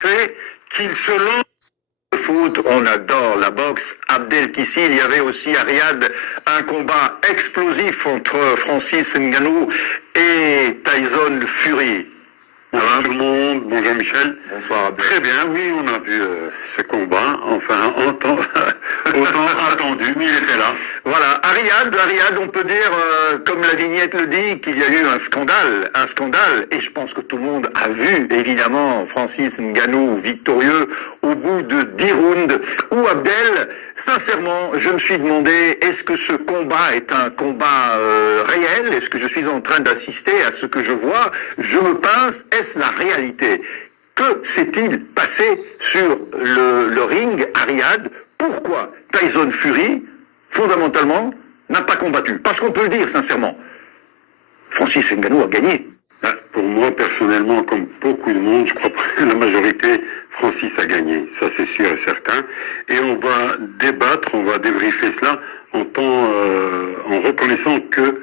fait qu'il se lance. Le foot, on adore la boxe. Abdelkissi, il y avait aussi à Riyad un combat explosif entre Francis Ngannou et Tyson Fury. Bonjour tout le monde, bonjour Michel. Bonsoir Abdel. Très bien, oui, on a vu ce combat, enfin, autant attendu, mais il était là. Voilà, à Riyad, on peut dire, comme la vignette le dit, qu'il y a eu un scandale, et je pense que tout le monde a vu, évidemment, Francis Ngannou victorieux au bout de 10 rounds, où Abdel, sincèrement, je me suis demandé, est-ce que ce combat est un combat réel? Est-ce que je suis en train d'assister à ce que je vois? Je me pince, est-ce la réalité? Que s'est-il passé sur le ring à Riyad? Pourquoi Tyson Fury, fondamentalement, n'a pas combattu? Parce qu'on peut le dire sincèrement, Francis Ngannou a gagné. Pour moi, personnellement, comme beaucoup de monde, je crois que la majorité, Francis a gagné. Ça, c'est sûr et certain. Et on va débattre, on va débriefer cela en reconnaissant que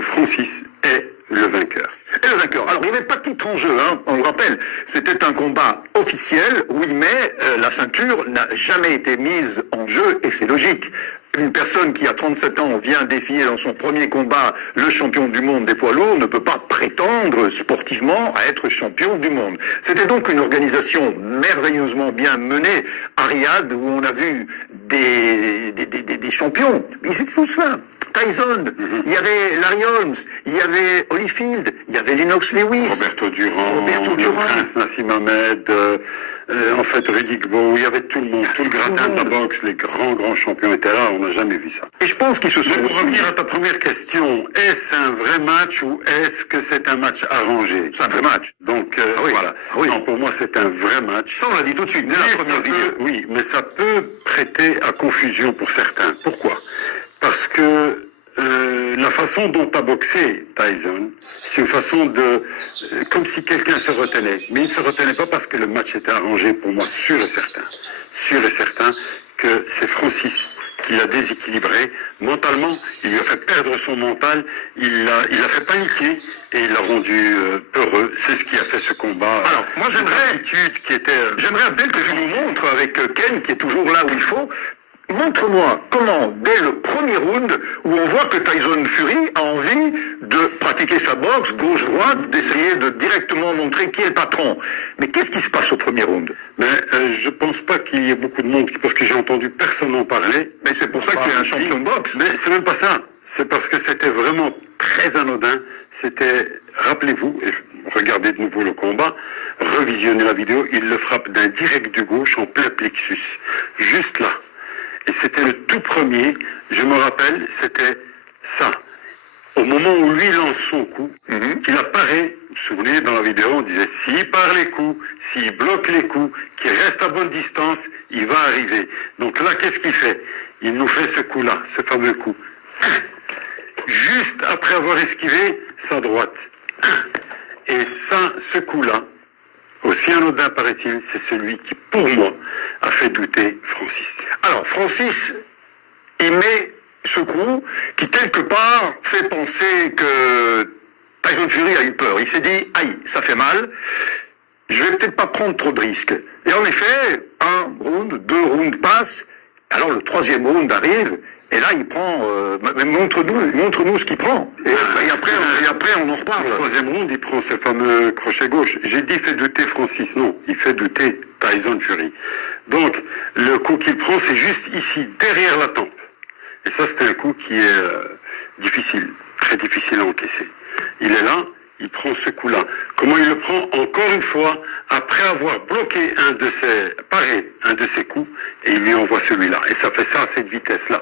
Francis est le vainqueur. Et le vainqueur. Alors, il n'y avait pas de titre en jeu, hein, on le rappelle. C'était un combat officiel, oui, mais la ceinture n'a jamais été mise en jeu, et c'est logique. Une personne qui a 37 ans vient défier dans son premier combat le champion du monde des poids lourds ne peut pas prétendre sportivement à être champion du monde. C'était donc une organisation merveilleusement bien menée à Riyad où on a vu des champions. Ils étaient tous là. Tyson, il y avait Larry Holmes, il y avait Holyfield, il y avait Lennox Lewis, Roberto Durand, le prince Nassim Hamed, en fait Rudy Gbo, il y avait tout le monde, tout le gratin de la boxe, les grands champions étaient là, on n'a jamais vu ça. Et je pense qu'ils se sont... Mais pour revenir à ta première question, est-ce un vrai match ou est-ce que c'est un match arrangé? C'est un vrai match. Donc oui. voilà. Oui. Non, pour moi c'est un vrai match. Ça on l'a dit tout de suite, dès la première vidéo. Oui, mais ça peut prêter à confusion pour certains. Pourquoi? Parce que la façon dont a boxé Tyson, c'est une façon de... comme si quelqu'un se retenait. Mais il ne se retenait pas parce que le match était arrangé, pour moi, sûr et certain que c'est Francis qui l'a déséquilibré mentalement. Il lui a fait perdre son mental, il l'a fait paniquer et il l'a rendu peureux. C'est ce qui a fait ce combat. Alors, moi j'aimerais Abdel que tu nous montres avec Ken, qui est toujours là où il faut. Montre-moi comment, dès le premier round, où on voit que Tyson Fury a envie de pratiquer sa boxe gauche-droite, d'essayer de directement montrer qui est le patron. Mais qu'est-ce qui se passe au premier round? Mais je pense pas qu'il y ait beaucoup de monde, parce que j'ai entendu personne en parler. Mais c'est pour ça que tu es un champion de boxe. Mais c'est même pas ça. C'est parce que c'était vraiment très anodin. C'était, rappelez-vous, et regardez de nouveau le combat, revisionnez la vidéo, il le frappe d'un direct du gauche en plein plexus. Juste là. Et c'était le tout premier, je me rappelle, c'était ça. Au moment où lui lance son coup, qu'il apparaît, vous vous souvenez, dans la vidéo, on disait, s'il part les coups, s'il bloque les coups, qu'il reste à bonne distance, il va arriver. Donc là, qu'est-ce qu'il fait? Il nous fait ce coup-là, ce fameux coup. Juste après avoir esquivé sa droite. Et ça, ce coup-là, aussi anodin paraît-il, c'est celui qui, pour moi, a fait douter Francis. Alors, Francis, il met ce coup qui, quelque part, fait penser que Tyson Fury a eu peur. Il s'est dit, aïe, ça fait mal, je vais peut-être pas prendre trop de risques. Et en effet, un round, deux rounds passent, alors le troisième round arrive, et là, il prend... montre-nous ce qu'il prend. Et après, on en reparle. Le troisième round, il prend ce fameux crochet gauche. J'ai dit, fait douter Francis. Non, il fait douter Tyson Fury. Donc, le coup qu'il prend, c'est juste ici, derrière la tempe. Et ça, c'est un coup qui est difficile, très difficile à encaisser. Il est là, il prend ce coup-là. Comment il le prend? Encore une fois, après avoir bloqué un de ses coups, et il lui envoie celui-là. Et ça fait ça à cette vitesse-là.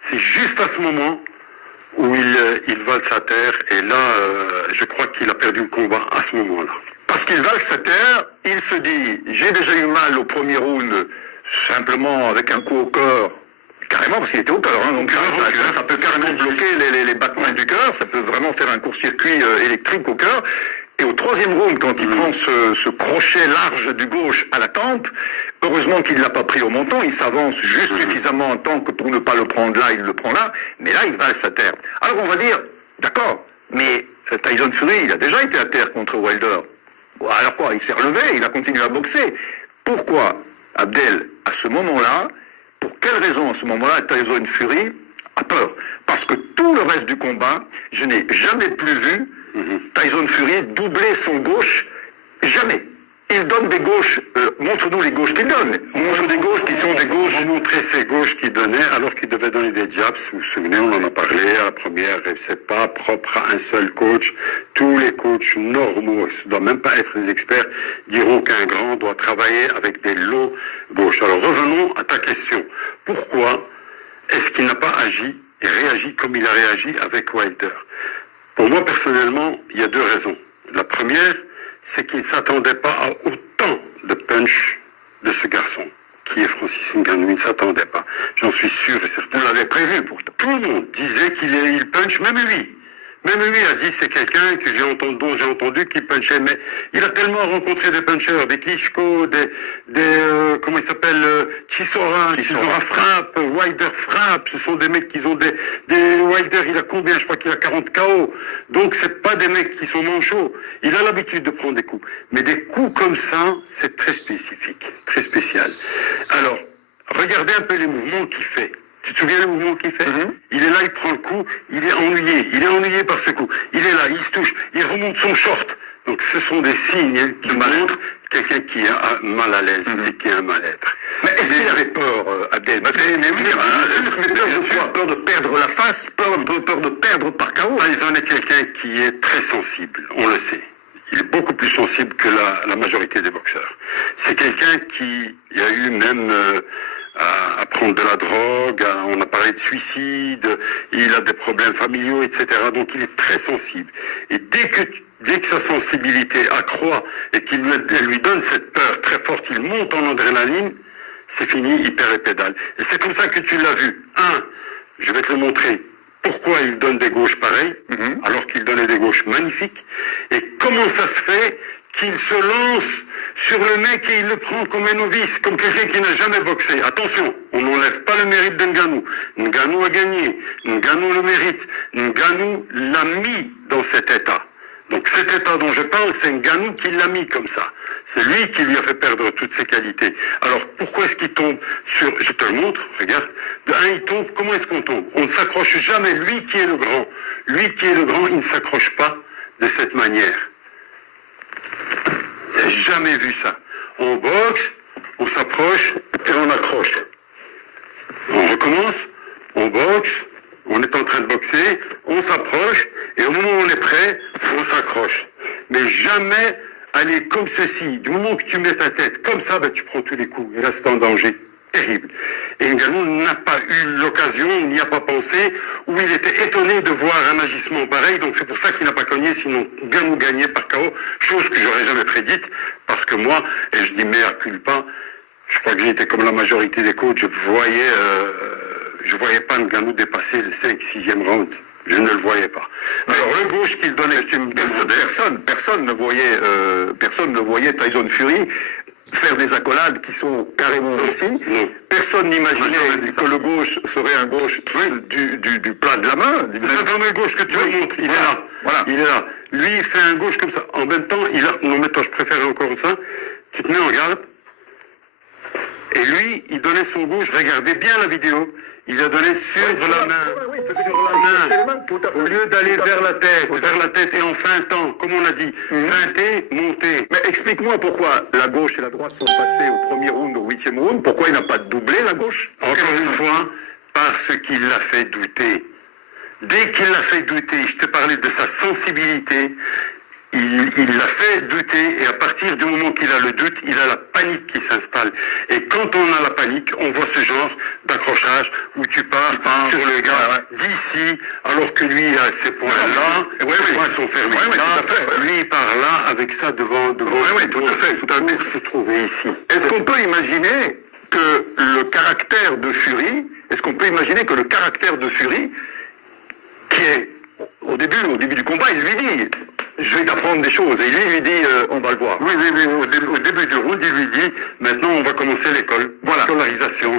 C'est juste à ce moment où il valse à terre, et là, je crois qu'il a perdu le combat à ce moment-là. Parce qu'il valse à terre, il se dit, j'ai déjà eu mal au premier round, simplement avec un coup au cœur, carrément, parce qu'il était au cœur, hein, donc ça peut carrément bloquer les battements du cœur, ça peut vraiment faire un court-circuit électrique au cœur. Et au troisième round, quand il prend ce crochet large du gauche à la tempe, heureusement qu'il ne l'a pas pris au menton, il s'avance juste suffisamment en temps que pour ne pas le prendre là, il le prend là, mais là, il valse à terre. Alors on va dire, d'accord, mais Tyson Fury, il a déjà été à terre contre Wilder. Alors quoi, il s'est relevé, il a continué à boxer. Pourquoi Abdel, à ce moment-là, pour quelle raison à ce moment-là, Tyson Fury a peur? Parce que tout le reste du combat, je n'ai jamais plus vu Tyson Fury doubler son gauche. Jamais. Il donne des gauches. Montre-nous les gauches qu'il donne. Montre des gauches qui sont des gauches. On montrait ces gauches qu'il donnait alors qu'il devait donner des jabs. Vous vous souvenez, on en a parlé à la première. C'est pas propre à un seul coach. Tous les coachs normaux, ce ne doit même pas être des experts, diront qu'un grand doit travailler avec des lots gauches. Alors revenons à ta question. Pourquoi est-ce qu'il n'a pas agi et réagi comme il a réagi avec Wilder? Pour moi, personnellement, il y a deux raisons. La première, c'est qu'il ne s'attendait pas à autant de punch de ce garçon, qui est Francis Ngannou. Il ne s'attendait pas. J'en suis sûr et certain. On l'avait prévu pourtant. Tout le monde disait qu'il punch, même lui. Même lui a dit, c'est quelqu'un que dont j'ai entendu qu'il punchait, mais il a tellement rencontré des puncheurs, des Klitschko, comment il s'appelle, Chisora frappe, Wilder frappe, ce sont des mecs qui ont des Wilder, il a combien? Je crois qu'il a 40 KO. Donc c'est pas des mecs qui sont manchots. Il a l'habitude de prendre des coups. Mais des coups comme ça, c'est très spécifique, très spécial. Alors, regardez un peu les mouvements qu'il fait. Tu te souviens le mouvement qu'il fait? Il est là, il prend le coup, il est ennuyé par ce coup. Il est là, il se touche, il remonte son short. Donc ce sont des signes qui montrent quelqu'un qui est mal à l'aise et qui a un mal-être. Mais est-ce qu'il avait peur, Abdel? Parce que, mais peur de perdre la face, peur de perdre par KO. Tyson est quelqu'un qui est très sensible, on le sait. Il est beaucoup plus sensible que la majorité des boxeurs. C'est quelqu'un qui a eu même à prendre de la drogue, on a parlé de suicide, il a des problèmes familiaux, etc. Donc il est très sensible. Et dès que sa sensibilité accroît et qu'il lui donne cette peur très forte, il monte en adrénaline, c'est fini, il perd les pédales. Et c'est comme ça que tu l'as vu. Je vais te le montrer. Pourquoi il donne des gauches pareilles, alors qu'il donnait des gauches magnifiques, et comment ça se fait qu'il se lance sur le mec et il le prend comme un novice, comme quelqu'un qui n'a jamais boxé. Attention, on n'enlève pas le mérite de Ngannou. Ngannou a gagné, Ngannou le mérite, Ngannou l'a mis dans cet état. Donc cet état dont je parle, c'est Ngannou qui l'a mis comme ça. C'est lui qui lui a fait perdre toutes ses qualités. Alors pourquoi est-ce qu'il tombe sur... Je te le montre, regarde. De un, il tombe, comment est-ce qu'on tombe? On ne s'accroche jamais. Lui qui est le grand, il ne s'accroche pas de cette manière. J'ai jamais vu ça. On boxe, on s'approche et on accroche. On recommence, on boxe, on est en train de boxer, on s'approche et au moment où on est prêt, on s'accroche. Mais jamais aller comme ceci. Du moment que tu mets ta tête comme ça, tu prends tous les coups. Et là, c'est en danger. Terrible. Et Ngannou n'a pas eu l'occasion, n'y a pas pensé, ou il était étonné de voir un agissement pareil, donc c'est pour ça qu'il n'a pas cogné, sinon Ngannou gagnait par KO, chose que j'aurais jamais prédite, parce que moi, et je dis mea culpa, je crois que j'étais comme la majorité des coachs, je voyais pas Ngannou dépasser le 5-6e round. Je ne le voyais pas. Alors le gauche qu'il donnait, personne ne voyait Tyson Fury faire des accolades qui sont carrément ici. Personne n'imaginait que le gauche serait un gauche du plat de la main. C'est le fameux gauche que tu me montres. Il est là. Voilà. Il est là. Lui, il fait un gauche comme ça. En même temps, non, mais attends, je préfère encore ça. Tu te mets en garde. Et lui, il donnait son gauche. Regardez bien la vidéo. Il a donné sur la main. Au lieu d'aller vers la tête et en feintant, comme on a dit, feinter, monter. Mais explique-moi pourquoi la gauche et la droite sont passées au premier round, au 8e round. Pourquoi il n'a pas doublé la gauche? Encore une fois, parce qu'il l'a fait douter. Dès qu'il l'a fait douter, je te parlais de sa sensibilité, il l'a fait douter, et à partir du moment qu'il a le doute, il a la panique qui s'installe. Et quand on a la panique, on voit ce genre d'accrochage où tu pars sur le gars d'ici, alors que lui il a ses poings là, ses poings sont fermés là, lui il part là avec ça devant tout à fait. Pour se trouver ici. Est-ce qu'on peut imaginer que le caractère de Fury, qui est au début du combat, il lui dit je vais t'apprendre des choses, et lui dit on va le voir. Oui, au début du round, il lui dit maintenant on va commencer l'école, scolarisation.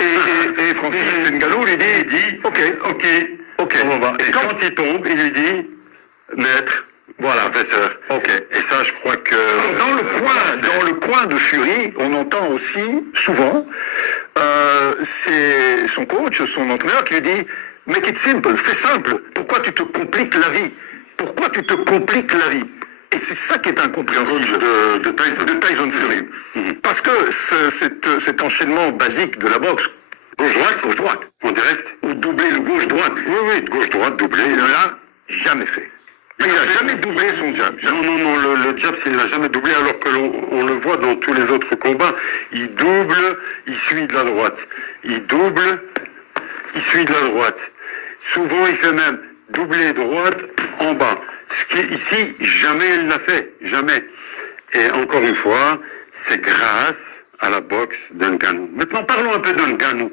Et Francis Ngannou lui dit ok, on va. Et quand il tombe, il lui dit maître, Voilà. professeur. Ok. Et ça, je crois que... Dans le coin de Fury, on entend aussi souvent c'est son coach, son entraîneur qui lui dit « Make it simple, fais simple. Pourquoi tu te compliques la vie? Pourquoi tu te compliques la vie ?» Et c'est ça qui est incompréhensible de Tyson Fury. Parce que cet enchaînement basique de la boxe, gauche-droite, en direct, ou doubler le gauche-droite, oui, gauche-droite, doublé. il ne l'a jamais fait. Il n'a jamais doublé son jab. Non, le jab, il ne l'a jamais doublé, alors que on le voit dans tous les autres combats. Il double, il suit de la droite. Il double, il suit de la droite. Souvent, il fait même doubler droite en bas. Ce qui, ici, jamais il l'a fait. Jamais. Et encore une fois, c'est grâce à la boxe de Ngannou. Maintenant, parlons un peu de Ngannou.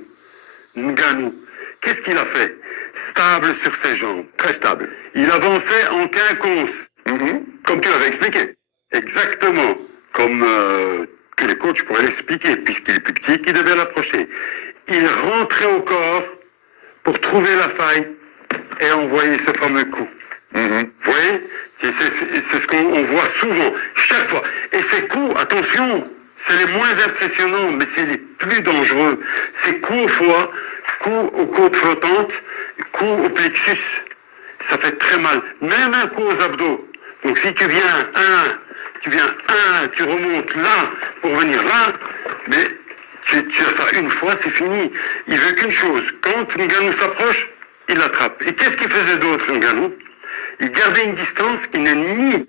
Ngannou. Qu'est-ce qu'il a fait? Stable sur ses jambes. Très stable. Il avançait en quinconce. Comme tu l'avais expliqué. Exactement. Comme que les coachs pourraient l'expliquer, puisqu'il est plus petit, qu'il devait l'approcher. Il rentrait au corps pour trouver la faille et envoyer ce fameux coup. Vous voyez? C'est ce qu'on voit souvent, chaque fois. Et ces coups, attention, c'est les moins impressionnants, mais c'est les plus dangereux. Ces coups au foie, coups aux côtes flottantes, coups au plexus. Ça fait très mal. Même un coup aux abdos. Donc si tu viens tu remontes là pour venir là, mais tu as ça une fois, c'est fini. Il veut qu'une chose. Quand Ngannou s'approche, il l'attrape. Et qu'est-ce qu'il faisait d'autre, Ngannou? Il gardait une distance qui n'est ni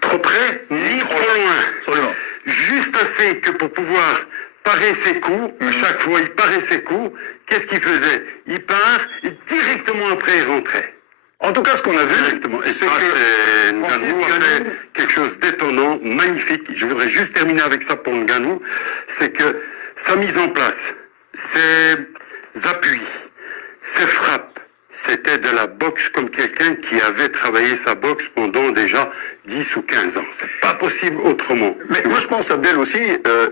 trop près, ni trop loin. Absolument. Juste assez que pour pouvoir parer ses coups, à chaque fois il parait ses coups, qu'est-ce qu'il faisait? Il part, et directement après il rentrait. En tout cas, ce qu'on a vu, Directement. Et ça, que c'est Francis Ngannou a Ngannou fait quelque chose d'étonnant, magnifique. Je voudrais juste terminer avec ça pour Ngannou. C'est que sa mise en place, ses appuis, ses frappes, c'était de la boxe comme quelqu'un qui avait travaillé sa boxe pendant déjà 10 ou 15 ans. C'est pas possible autrement. Mais moi je pense, Abdel aussi,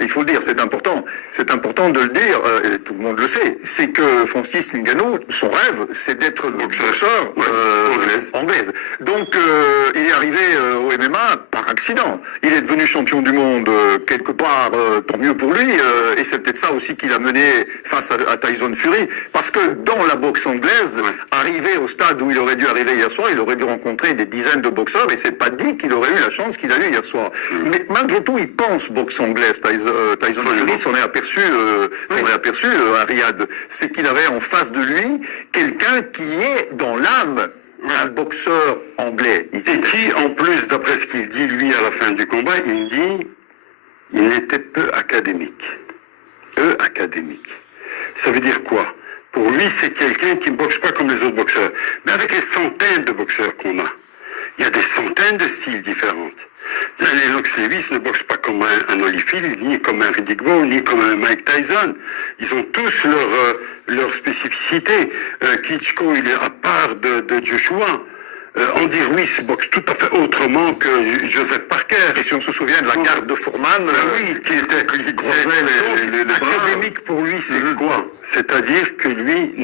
il faut le dire, c'est important de le dire, et tout le monde le sait, c'est que Francis Ngannou, son rêve, c'est d'être boxeur anglaise. Donc il est arrivé au MMA par accident. Il est devenu champion du monde quelque part, tant mieux pour lui, et c'est peut-être ça aussi qui l'a mené face à Tyson Fury, parce que dans la boxe anglaise, arrivé au stade où il aurait dû arriver hier soir, il aurait dû rencontrer des dizaines de boxeurs, et c'est pas dit qu'il aurait eu la chance qu'il a eu hier soir. Mais malgré tout, il pense boxe anglaise. Tyson Fury s'en est aperçu, à Riyad. C'est qu'il avait en face de lui quelqu'un qui est dans l'âme un boxeur anglais. Et qui, en plus, d'après ce qu'il dit, lui, à la fin du combat, il dit, il était peu académique. Peu académique. Ça veut dire quoi? Pour lui, c'est quelqu'un qui ne boxe pas comme les autres boxeurs. Mais avec les centaines de boxeurs qu'on a, il y a des centaines de styles différents. Les Lennox Lewis ne boxent pas comme un Holyfield, ni comme un Riddick Bowe, ni comme un Mike Tyson. Ils ont tous leur spécificité. Klitschko, il est à part de Joshua. Andy Ruiz boxe tout à fait autrement que Joseph Parker. Et si on se souvient de la garde de Foreman, qui croisait les bras. Académique pour lui, c'est quoi? C'est-à-dire que lui,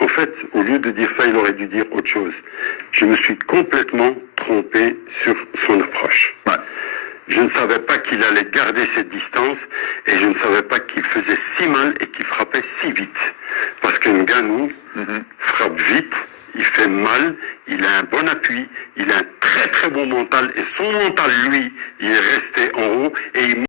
en fait, au lieu de dire ça, il aurait dû dire autre chose. Je me suis complètement trompé sur son approche. Je ne savais pas qu'il allait garder cette distance et je ne savais pas qu'il faisait si mal et qu'il frappait si vite. Parce que Ngannou frappe vite, il fait mal, il a un bon appui, il a un très très bon mental et son mental, lui, il est resté en haut et il